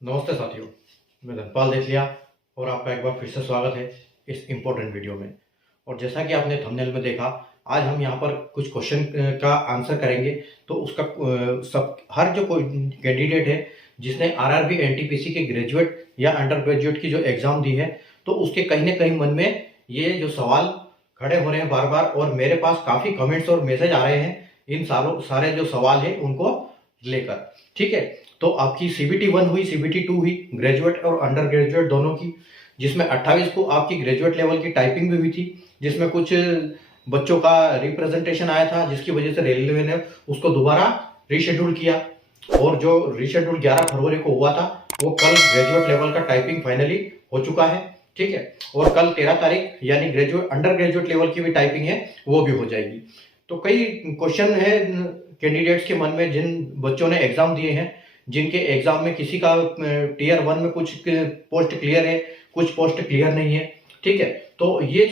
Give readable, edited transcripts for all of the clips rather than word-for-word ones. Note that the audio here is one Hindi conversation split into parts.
नमस्ते साथियों, मैं धनपाल देसलिया और आपका एक बार फिर से स्वागत है इस इम्पोर्टेंट वीडियो में। और जैसा कि आपने थंबनेल में देखा, आज हम यहाँ पर कुछ क्वेश्चन का आंसर करेंगे। तो उसका सब हर जो कोई कैंडिडेट है जिसने आरआरबी एनटीपीसी के ग्रेजुएट या अंडर ग्रेजुएट की जो एग्ज़ाम दी है, तो उसके कहीं ना कहीं मन में ये जो सवाल खड़े हो रहे हैं बार बार, और मेरे पास काफ़ी कमेंट्स और मैसेज आ रहे हैं इन सारे जो सवाल है उनको लेकर। ठीक है, तो आपकी सीबीटी 1 हुई, सीबीटी 2 हुई, ग्रेजुएट और अंडर ग्रेजुएट दोनों की, जिसमें 28 को आपकी ग्रेजुएट लेवल की टाइपिंग भी हुई थी, जिसमें कुछ बच्चों का रिप्रेजेंटेशन आया था, जिसकी वजह से रेलवे ने उसको दोबारा रीशेड्यूल किया। और जो रीशेड्यूल 11 फरवरी को हुआ था, वो कल ग्रेजुएट लेवल का टाइपिंग फाइनली हो चुका है। ठीक है, और कल 13 तारीख यानी ग्रेजुएट अंडर ग्रेजुएट लेवल की भी टाइपिंग है, वो भी हो जाएगी। तो कई क्वेश्चन है कैंडिडेट्स के मन में, जिन बच्चों ने एग्जाम दिए हैं, जिनके एग्जाम में किसी का टीयर 1 में कुछ पोस्ट क्लियर है, कुछ पोस्ट क्लियर नहीं है। ठीक है, तो ये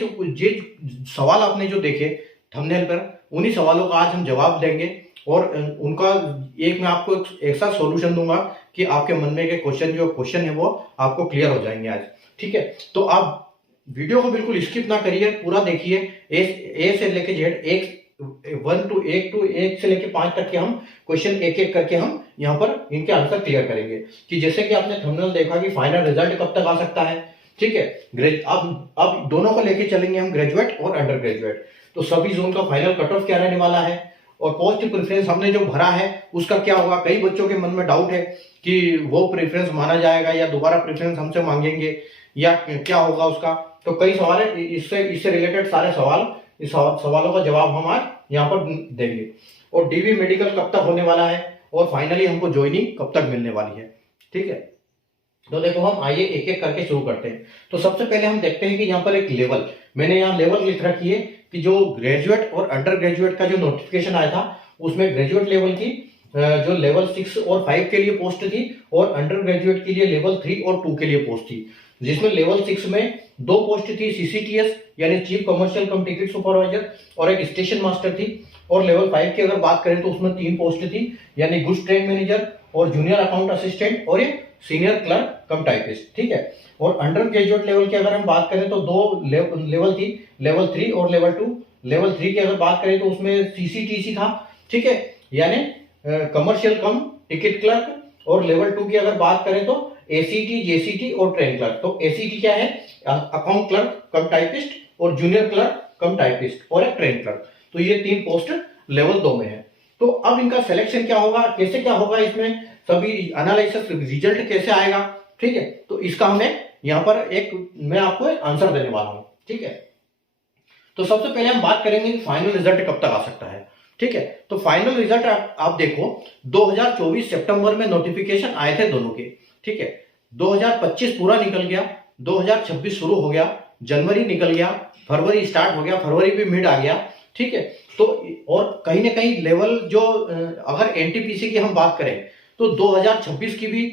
सवाल आपने जो देखे थंबनेल पर, उन्हीं सवालों का आज हम जवाब देंगे। और उनका मैं आपको एक ऐसा सॉल्यूशन दूंगा कि आपके मन में के क्वेश्चन है वो आपको क्लियर हो जाएंगे आज। ठीक है, तो आप वीडियो को बिल्कुल स्किप ना करिए, पूरा देखिए। ए से लेके जेड, एक 1 से लेके 5 तक के हम क्वेश्चन एक एक करके हम यहाँ पर इनके आंसर क्लियर करेंगे। कि जैसे कि आपने थंबनेल देखा कि फाइनल रिजल्ट कब तक आ सकता है। ठीक है, अब दोनों को लेके चलेंगे हम, ग्रेजुएट और अंडर ग्रेजुएट। तो सभी जोन का फाइनल कट ऑफ क्या रहने वाला है, और पोस्ट प्रेफरेंस हमने जो भरा है उसका क्या होगा। कई बच्चों के मन में डाउट है कि वो प्रेफरेंस माना जाएगा या दोबारा प्रेफरेंस हमसे मांगेंगे या क्या होगा उसका। तो कई सवाल है, इससे रिलेटेड सारे इस सवालों का जवाब हम आज यहाँ पर देंगे। और डीवी मेडिकल कब तक होने वाला है, और फाइनली हमको ज्वाइनिंग कब तक मिलने वाली है। ठीक है, तो देखो हम आइए एक एक करके शुरू करते हैं। तो सबसे पहले हम देखते हैं कि यहाँ पर एक लेवल, मैंने यहाँ लेवल लिख रखी है कि जो ग्रेजुएट और अंडर ग्रेजुएट का जो नोटिफिकेशन आया था, उसमें ग्रेजुएट लेवल की जो लेवल 6 और 5 के लिए पोस्ट थी, और अंडर ग्रेजुएट के लिए लेवल 3 और 2 के लिए पोस्ट थी। जिसमें लेवल 6 में 2 पोस्ट थी, सीसीटीएस यानी चीफ कमर्शियल कम टिकट सुपरवाइजर, और एक स्टेशन मास्टर थी। और लेवल 5 की अगर बात करें तो उसमें 3 पोस्ट थी, यानी गुड्स ट्रेड मैनेजर और जूनियर अकाउंट असिस्टेंट और एक सीनियर क्लर्क कम टाइपिस्ट। ठीक है, और अंडर ग्रेजुएट लेवल की अगर हम बात करें तो 2 लेवल थी, लेवल 3 और लेवल 2। लेवल 3 की अगर बात करें तो उसमें सीसीटीसी था। ठीक है, यानी कमर्शियल कम टिकट क्लर्क। और लेवल 2 की अगर बात करें तो एसीटी, जेसीटी और ट्रेन क्लर्क। तो एसीटी क्या है, अकाउंट क्लर्क कम टाइपिस्ट, और जूनियर क्लर्क कम टाइपिस्ट और एक ट्रेन क्लर्क। तो ये 3 पोस्ट लेवल 2 में है। तो अब इनका सिलेक्शन क्या होगा, कैसे क्या होगा, इसमें सभी एनालिसिस रिजल्ट कैसे आएगा। ठीक है, तो इसका हमें यहाँ पर मैं आपको आंसर देने वाला हूं। ठीक है, तो सबसे पहले हम बात करेंगे कि फाइनल रिजल्ट कब तक आ सकता है। ठीक है, तो फाइनल रिजल्ट आप देखो, 2024 सितंबर में नोटिफिकेशन आए थे दोनों के। ठीक है, 2025 पूरा निकल गया, 2026 शुरू हो गया, जनवरी निकल गया, फरवरी स्टार्ट हो गया, फरवरी भी मिड आ गया। ठीक है, तो और कहीं ना कहीं लेवल जो अगर एनटीपीसी की हम बात करें तो 2026 की भी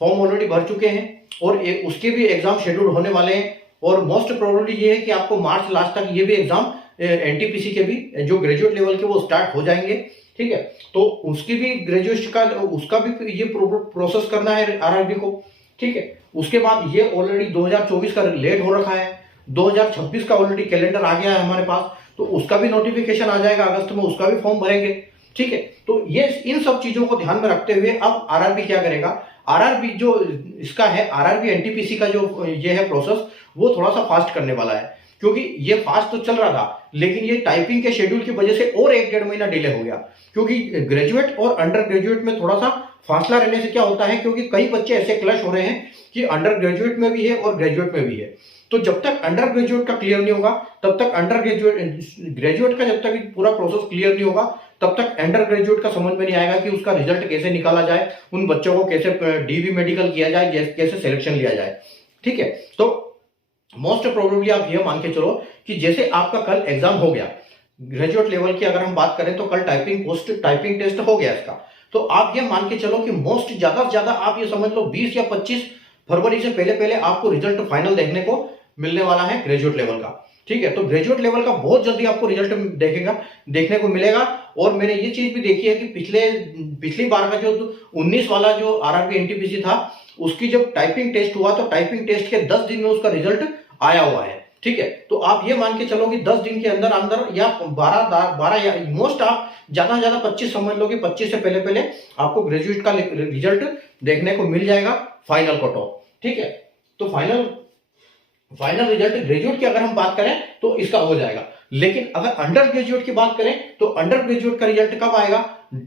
फॉर्म ऑलरेडी भर चुके हैं, और उसके भी एग्जाम शेड्यूल होने वाले हैं। और मोस्ट प्रोबेबली ये है कि आपको मार्च लास्ट तक ये भी एग्जाम एनटीपीसी के भी जो ग्रेजुएट लेवल के वो स्टार्ट हो जाएंगे। ठीक है, तो उसकी भी ग्रेजुएशन का उसका भी ये प्रोसेस करना है आरआरबी को। ठीक है, उसके बाद ये ऑलरेडी 2024 का लेट हो रखा है, 2026 का ऑलरेडी कैलेंडर आ गया है हमारे पास, तो उसका भी नोटिफिकेशन आ जाएगा अगस्त में, उसका भी फॉर्म भरेंगे। ठीक है, तो ये इन सब चीजों को ध्यान में रखते हुए अब आरआरबी क्या करेगा, आरआरबी जो इसका है, आरआरबी एनटीपीसी का जो ये है प्रोसेस, वो थोड़ा सा फास्ट करने वाला है। क्योंकि ये फास्ट तो चल रहा था, लेकिन ये टाइपिंग के शेड्यूल की वजह से और 1-1.5 महीना डिले हो गया। क्योंकि ग्रेजुएट और अंडर ग्रेजुएट में थोड़ा सा फासला रहने से क्या होता है, क्योंकि कई बच्चे ऐसे क्लश हो रहे हैं कि अंडर ग्रेजुएट में भी है और ग्रेजुएट में भी है। तो जब तक अंडर ग्रेजुएट का क्लियर नहीं होगा, तब तक अंडर ग्रेजुएट का जब तक पूरा प्रोसेस क्लियर नहीं होगा, तब तक अंडर ग्रेजुएट का समझ में नहीं आएगा कि उसका रिजल्ट कैसे निकाला जाए, उन बच्चों को कैसे डीवी मेडिकल किया जाए, कैसे सिलेक्शन लिया जाए। ठीक है, तो मोस्ट प्रोबेबली आप ये मान के चलो कि जैसे आपका कल एग्जाम हो गया ग्रेजुएट लेवल की, अगर हम बात करें तो कल टाइपिंग टेस्ट हो गया इसका, तो आप ये मान के चलो कि मोस्ट ज्यादा से ज्यादा आप ये समझ लो 20 या 25 फरवरी से पहले पहले आपको रिजल्ट फाइनल देखने को मिलने वाला है ग्रेजुएट लेवल का। ठीक है। तो ग्रेजुएट लेवल का बहुत जल्दी आपको रिजल्ट देखने को मिलेगा। और मैंने ये चीज भी देखी है कि पिछली बार का जो 19 वाला जो आरआरबी एनटीपीसी था, उसकी जब टाइपिंग टेस्ट हुआ तो टाइपिंग टेस्ट के 10 दिन में उसका रिजल्ट आया हुआ है। ठीक है। तो आप ये मान के चलो कि 10 दिन के अंदर अंदर या 12 या मोस्ट आप ज्यादा से ज्यादा 25 समझ लो कि 25 से पहले पहले आपको ग्रेजुएट का रिजल्ट देखने को मिल जाएगा, फाइनल कट ऑफ। ठीक है। तो फाइनल रिजल्ट ग्रेजुएट की अगर हम बात करें तो इसका हो जाएगा। लेकिन अगर अंडर ग्रेजुएट की बात करें तो अंडर ग्रेजुएट का रिजल्ट कब आएगा?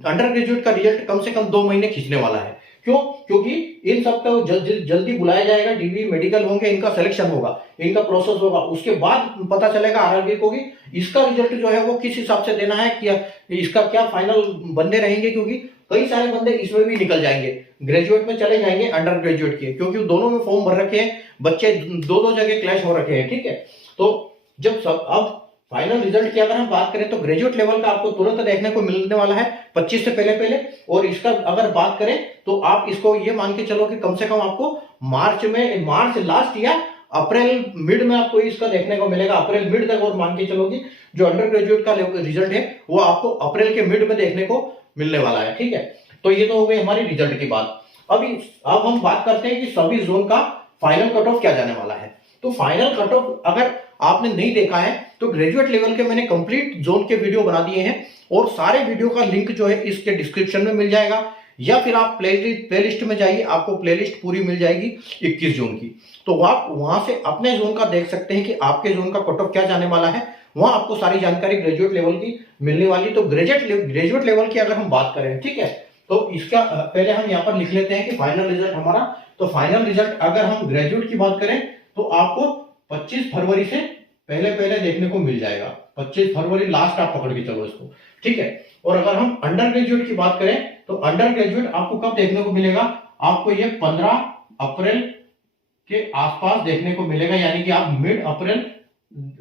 अंडर ग्रेजुएट का रिजल्ट कम से कम 2 महीने खींचने वाला है। क्यों? क्योंकि इन सबको जल्दी बुलाया जाएगा, डीवी मेडिकल होंगे, इनका सिलेक्शन होगा, इनका प्रोसेस होगा, उसके बाद पता चलेगा आरआरबी को कि इसका रिजल्ट जो है वो किस हिसाब से देना है, क्या इसका क्या फाइनल बंदे रहेंगे। क्योंकि कई सारे बंदे इसमें भी निकल जाएंगे, ग्रेजुएट में चले जाएंगे अंडर ग्रेजुएट के, क्योंकि दोनों में फॉर्म भर रखे हैं, बच्चे दो जगह क्लैश हो रखे हैं। ठीक है। तो जब सब अब फाइनल रिजल्ट की अगर हम बात करें तो ग्रेजुएट लेवल का आपको तुरंत देखने को मिलने वाला है 25 से पहले। और इसका अगर बात करें तो आप इसको ये मान के चलो कि कम से कम आपको मार्च लास्ट या अप्रैल मिड में आपको इसका देखने को मिलेगा, अप्रैल मिड तक। और मान के चलो कि जो अंडर ग्रेजुएट का रिजल्ट है वो आपको अप्रैल के मिड में देखने को मिलने वाला है। ठीक है। तो ये तो हो गई हमारी रिजल्ट की बात। अब हम बात करते हैं कि सभी जोन का फाइनल कट ऑफ क्या जाने वाला है। तो फाइनल कट ऑफ अगर आपने नहीं देखा है तो ग्रेजुएट लेवल के मैंने कंप्लीट जोन के वीडियो बना दिए हैं, और सारे वीडियो का लिंक जो है इसके डिस्क्रिप्शन में मिल जाएगा, या फिर आप प्लेलिस्ट में जाइए, आपको प्लेलिस्ट पूरी मिल जाएगी 21 जोन की। तो आप वहां से अपने जोन का देख सकते हैं कि आपके जोन का कट ऑफ क्या जाने वाला है, वहां आपको सारी जानकारी ग्रेजुएट लेवल की मिलने वाली। तो ग्रेजुएट लेवल की अगर हम बात करें, ठीक है, तो इसका पहले हम यहाँ पर लिख लेते हैं कि फाइनल रिजल्ट हमारा। तो फाइनल रिजल्ट अगर हम ग्रेजुएट की बात करें तो आपको 25 फरवरी से पहले देखने को मिल जाएगा। 25 फरवरी लास्ट आप पकड़ के चलो इसको। ठीक है। और अगर हम अंडर ग्रेजुएट की बात करें तो अंडर ग्रेजुएट आपको कब देखने को मिलेगा? आपको ये 15 अप्रैल के आसपास देखने को मिलेगा, यानी कि आप मिड अप्रैल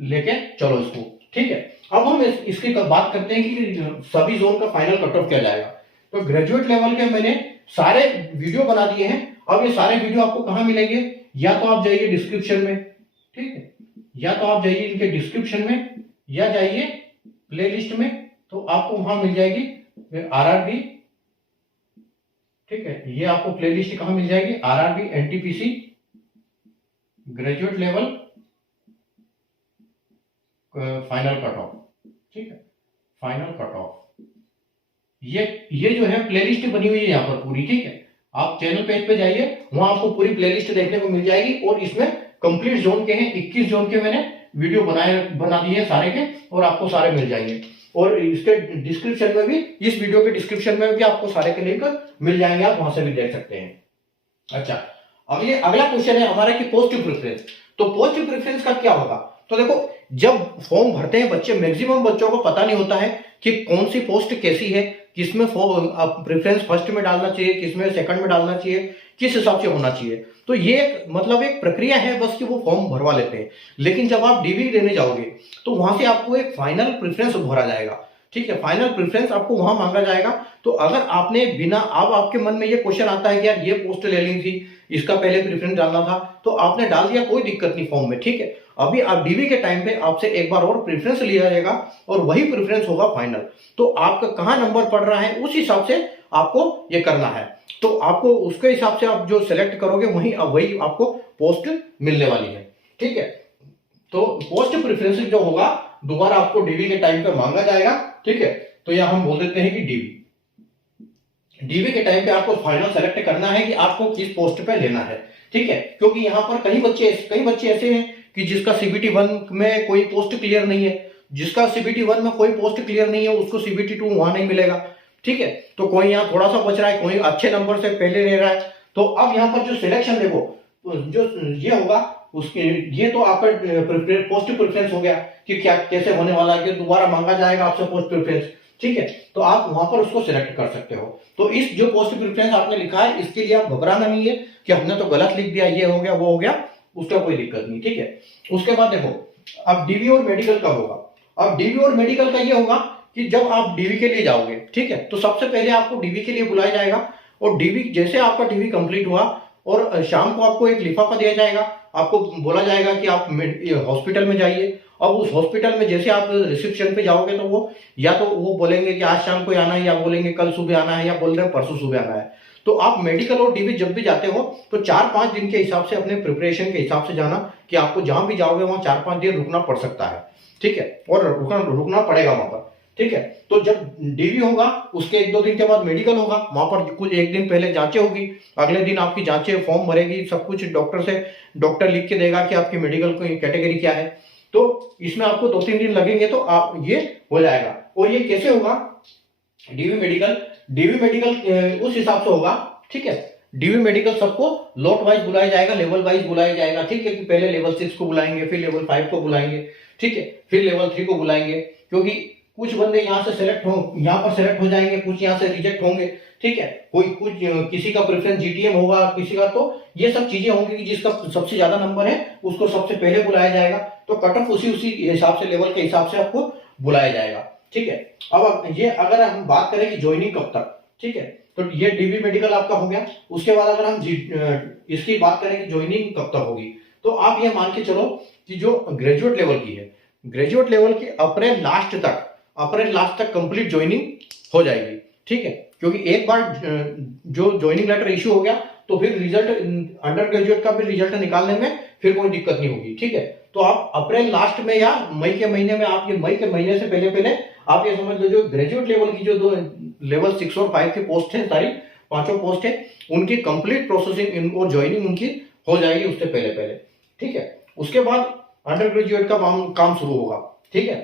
लेके चलो इसको। ठीक है। अब हम इसकी बात करते हैं कि सभी जोन का फाइनल कट ऑफ क्या जाएगा। तो ग्रेजुएट लेवल के मैंने सारे वीडियो बना दिए हैं। अब ये सारे वीडियो आपको कहां मिलेंगे? या तो आप जाइए डिस्क्रिप्शन में, ठीक है, या तो आप जाइए इनके डिस्क्रिप्शन में, या जाइए प्लेलिस्ट में, तो आपको वहां मिल जाएगी आरआरबी। ठीक है। ये आपको प्लेलिस्ट कहां मिल जाएगी? RRB NTPC graduate level final cut off. ठीक है। फाइनल कट ऑफ ये जो है प्लेलिस्ट बनी हुई है यहाँ पर पूरी। ठीक है। आप चैनल पेज पे जाइए, वहां आपको पूरी प्लेलिस्ट देखने को मिल जाएगी, और इसमें कंप्लीट जोन के हैं 21 जोन के मैंने वीडियो बना दिए हैं सारे के, और आपको सारे मिल जाएंगे। और इसके डिस्क्रिप्शन में भी, इस वीडियो के डिस्क्रिप्शन में भी आपको सारे के लिंक मिल जाएंगे, आप वहां से भी देख सकते हैं। अच्छा, अब ये अगला क्वेश्चन है हमारा कि पोस्ट प्रेफरेंस। तो पोस्ट प्रेफरेंस का क्या होगा? तो देखो, जब फॉर्म भरते हैं बच्चे, मैक्सिमम बच्चों को पता नहीं होता है कि कौन सी पोस्ट कैसी है, किसमें प्रेफरेंस फर्स्ट में डालना चाहिए, किसमें सेकंड में डालना चाहिए, किस हिसाब से होना चाहिए। तो ये मतलब एक प्रक्रिया है बस कि वो फॉर्म भरवा लेते हैं। लेकिन जब आप डीवी देने जाओगे तो वहां से आपको एक फाइनल प्रेफरेंस भरा जाएगा। ठीक है। फाइनल प्रेफरेंस आपको वहां मांगा जाएगा। तो अगर आपने बिना, अब आपके मन में ये क्वेश्चन आता है कि यार ये पोस्ट ले ली थी, इसका पहले प्रेफरेंस डालना था, तो आपने डाल दिया, कोई दिक्कत नहीं फॉर्म में। ठीक है। अभी आप डीवी के टाइम पे आपसे एक बार और प्रेफरेंस लिया जाएगा, और वही प्रेफरेंस होगा फाइनल। तो आपका कहां नंबर पड़ रहा है उस हिसाब से आपको ये करना है। तो आपको उसके हिसाब से आप जो सिलेक्ट करोगे वही आपको पोस्ट मिलने वाली है। ठीक है। तो पोस्ट प्रेफरेंस जो होगा दोबारा आपको डीवी के टाइम पे मांगा जाएगा। ठीक है। तो यह हम बोल देते हैं कि डीवी के टाइम पे आपको फाइनल सेलेक्ट करना है कि आपको किस पोस्ट पे लेना है। ठीक है। क्योंकि यहाँ पर कई बच्चे ऐसे हैं कि जिसका सीबीटी 1 में कोई पोस्ट क्लियर नहीं है, जिसका सीबीटी 1 में कोई पोस्ट क्लियर नहीं है उसको सीबीटी 2 वहां नहीं मिलेगा। ठीक है। तो कोई यहाँ थोड़ा सा बच रहा है, कोई अच्छे नंबर से पहले ले रहा है। तो अब यहाँ पर जो सिलेक्शन देखो, जो ये होगा उसके, ये तो आपका पोस्ट प्रेफरेंस हो गया कि क्या कैसे होने वाला है, कि दोबारा मांगा जाएगा आपसे पोस्ट प्रेफरेंस। ठीक है। तो आप वहां पर उसको सिलेक्ट कर सकते हो। तो इस जो पोस्ट प्रेफरेंस आपने लिखा है इसके लिए आप घबराना नहीं है कि हमने तो गलत लिख दिया, ये हो गया वो हो गया, उसका कोई दिक्कत नहीं। ठीक है। उसके बाद देखो, अब डीवी और मेडिकल कब होगा? अब डीवी और मेडिकल का ये होगा कि जब आप डीवी के लिए जाओगे, ठीक है, तो सबसे पहले आपको डीवी के लिए बुलाया जाएगा, और डीवी जैसे आपका डीवी कंप्लीट हुआ और शाम को आपको एक लिफाफा दिया जाएगा, आपको बोला जाएगा कि आप हॉस्पिटल में जाइए। अब उस हॉस्पिटल में जैसे आप रिसेप्शन पे जाओगे तो वो या तो वो बोलेंगे कि आज शाम को आना है, या बोलेंगे कल सुबह आना है, या बोल रहे हैं परसों सुबह आना है। तो आप मेडिकल और डीवी जब भी जाते हो तो 4-5 दिन के हिसाब से अपने प्रिपरेशन के हिसाब से जाना, कि आपको जहां भी जाओगे वहां 4-5 दिन रुकना पड़ सकता है, ठीक है, और रुकना पड़ेगा वहां पर, ठीक है। तो जब डीवी होगा उसके 1-2 दिन के बाद मेडिकल होगा, वहां पर कुछ 1 दिन पहले जांचें होगी, अगले दिन आपकी जांचें फॉर्म भरेगी, सब कुछ डॉक्टर लिख के देगा कि आपकी मेडिकल की कैटेगरी क्या है। तो इसमें आपको 2-3 दिन लगेंगे तो आप ये हो जाएगा। और ये कैसे होगा डीवी मेडिकल उस हिसाब से होगा, ठीक है। डीवी मेडिकल सबको लॉट वाइज बुलाया जाएगा, लेवल वाइज बुलाया जाएगा, ठीक है, कि पहले लेवल 6 को बुलाएंगे, फिर लेवल 5 को बुलाएंगे, ठीक है, फिर लेवल 3 को बुलाएंगे, क्योंकि कुछ बंदे यहाँ पर सेलेक्ट हो जाएंगे, कुछ यहाँ से रिजेक्ट होंगे, ठीक है। किसी का प्रेफरेंस जीटीएम होगा, किसी का, तो ये सब चीजें होंगी कि जिसका सबसे ज्यादा नंबर है उसको सबसे पहले बुलाया जाएगा। तो कट ऑफ उसी हिसाब से, लेवल के हिसाब से आपको बुलाया जाएगा, ठीक है। अब ये अगर हम बात करें कि ज्वाइनिंग कब तक, ठीक है, तो ये डीवी मेडिकल आपका हो गया। उसके बाद अगर हम इसकी बात करें कि ज्वाइनिंग कब तक होगी, तो आप ये मान के चलो कि जो ग्रेजुएट लेवल की है, ग्रेजुएट लेवल की अप्रैल लास्ट तक कंप्लीट ज्वाइनिंग हो जाएगी, ठीक है। क्योंकि एक बार जो ज्वाइनिंग लेटर इश्यू हो गया तो फिर रिजल्ट, अंडर ग्रेजुएट का भी रिजल्ट निकालने में फिर कोई दिक्कत नहीं होगी, ठीक है। तो आप अप्रैल लास्ट में या मई के महीने में, आप ये मई के महीने से पहले आप ये समझ लो जो ग्रेजुएट लेवल की जो 2 लेवल 6 और 5 की पोस्ट है, सारी 5 पोस्ट है, उनकी कंप्लीट प्रोसेसिंग और ज्वाइनिंग उनकी हो जाएगी उससे पहले, ठीक है। उसके बाद अंडर ग्रेजुएट का काम शुरू होगा, ठीक है।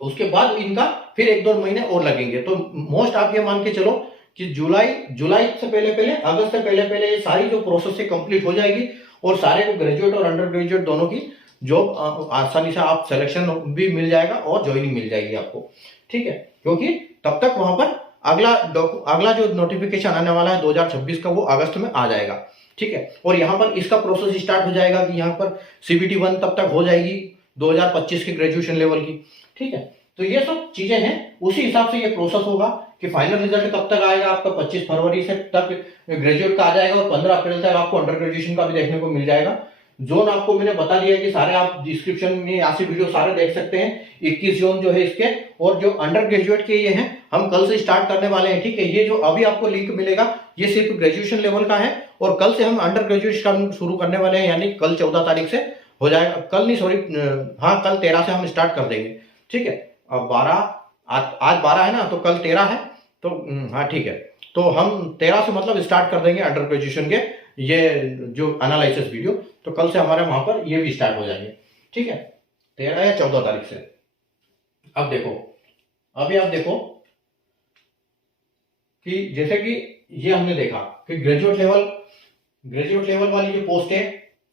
उसके बाद इनका फिर 1-2 महीने और लगेंगे। तो मोस्ट आप ये मान के चलो कि जुलाई से पहले, अगस्त से पहले ये सारी जो प्रोसेस है कंप्लीट हो जाएगी, और सारे को ग्रेजुएट और अंडर ग्रेजुएट दोनों की जॉब आसानी से आप सिलेक्शन भी मिल जाएगा और ज्वाइनिंग मिल जाएगी आपको, ठीक है। क्योंकि तब तक वहां पर अगला जो नोटिफिकेशन आने वाला है 2026 का, वो अगस्त में आ जाएगा, ठीक है। और यहाँ पर इसका प्रोसेस स्टार्ट हो जाएगा कि यहाँ पर CBT 1 तब तक हो जाएगी 2025 के ग्रेजुएशन लेवल की, ठीक है। तो ये सब चीजें हैं, उसी हिसाब से ये प्रोसेस होगा कि फाइनल रिजल्ट कब तक आएगा आपका, 25 फरवरी से तक ग्रेजुएट का आ जाएगा, और 15 अप्रैल तक आपको अंडर ग्रेजुएशन का भी देखने को मिल जाएगा। जोन आपको मैंने बता दिया कि सारे आप डिस्क्रिप्शन में यहाँ से वीडियो सारे देख सकते हैं। 21 जोन जो है इसके, और जो अंडर ग्रेजुएट के ये हैं हम कल से स्टार्ट करने वाले हैं, ठीक है। ये जो अभी आपको लिंक मिलेगा ये सिर्फ ग्रेजुएशन लेवल का है, और कल से हम अंडर ग्रेजुएशन शुरू करने वाले हैं, यानी कल 14 तारीख से हो जाएगा, कल नहीं सॉरी, हाँ कल 13 से हम स्टार्ट कर देंगे, ठीक है। अब आज 12 है ना, तो कल 13 है, तो हाँ ठीक है, तो हम 13 से मतलब स्टार्ट कर देंगे अंडर ग्रेजुएशन के ये जो एनालिसिस वीडियो। तो कल से हमारे वहां पर ये भी स्टार्ट हो जाएंगे, ठीक है, 13 या 14 तारीख से। अब देखो, अभी आप देखो कि जैसे कि ये हमने देखा कि ग्रेजुएट लेवल वाली जो पोस्ट है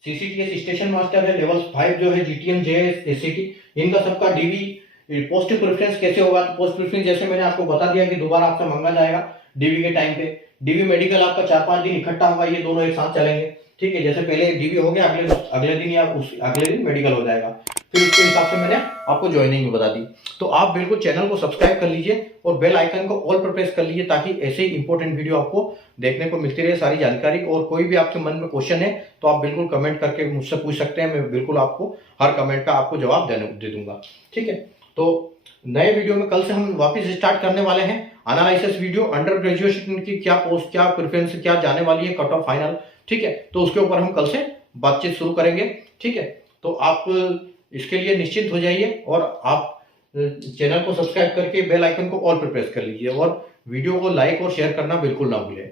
CCTS स्टेशन मास्टर है, लेवल 5 जो है GTM JS SCT, इनका सबका डीवी पोस्ट प्रेफरेंस कैसे होगा। पोस्ट प्रेफरेंस जैसे मैंने आपको बता दिया कि दोबारा आपसे मांगा जाएगा डीवी के टाइम पे। डीवी मेडिकल आपका 4-5 दिन इकट्ठा होगा, ये दोनों एक साथ चलेंगे, ठीक है। जैसे पहले डीवी हो गया, अगले दिन या अगले दिन मेडिकल हो जाएगा, फिर उसके हिसाब से मैंने आपको ज्वाइनिंग भी बता दी। तो आप बिल्कुल चैनल को सब्सक्राइब कर लीजिए और बेल आइकन को ऑल पर प्रेस कर लीजिए, ताकि ऐसे ही इंपॉर्टेंट वीडियो आपको देखने को मिलती रहे, सारी जानकारी। और कोई भी आपके मन में क्वेश्चन है तो आप बिल्कुल कमेंट करके मुझसे पूछ सकते हैं, मैं बिल्कुल आपको हर कमेंट का आपको जवाब दे दूंगा, ठीक है। तो नए वीडियो में कल से हम वापस स्टार्ट करने वाले हैं एनालिसिस वीडियो, अंडर ग्रेजुएशन की क्या पोस्ट, क्या प्रेफरेंस, क्या जाने वाली है कट ऑफ फाइनल, ठीक है। तो उसके ऊपर हम कल से बातचीत शुरू करेंगे, ठीक है। तो आप इसके लिए निश्चिंत हो जाइए, और आप चैनल को सब्सक्राइब करके बेल आइकन को ऑल पर प्रेस कर लीजिए, और वीडियो को लाइक और शेयर करना बिल्कुल ना भूलें।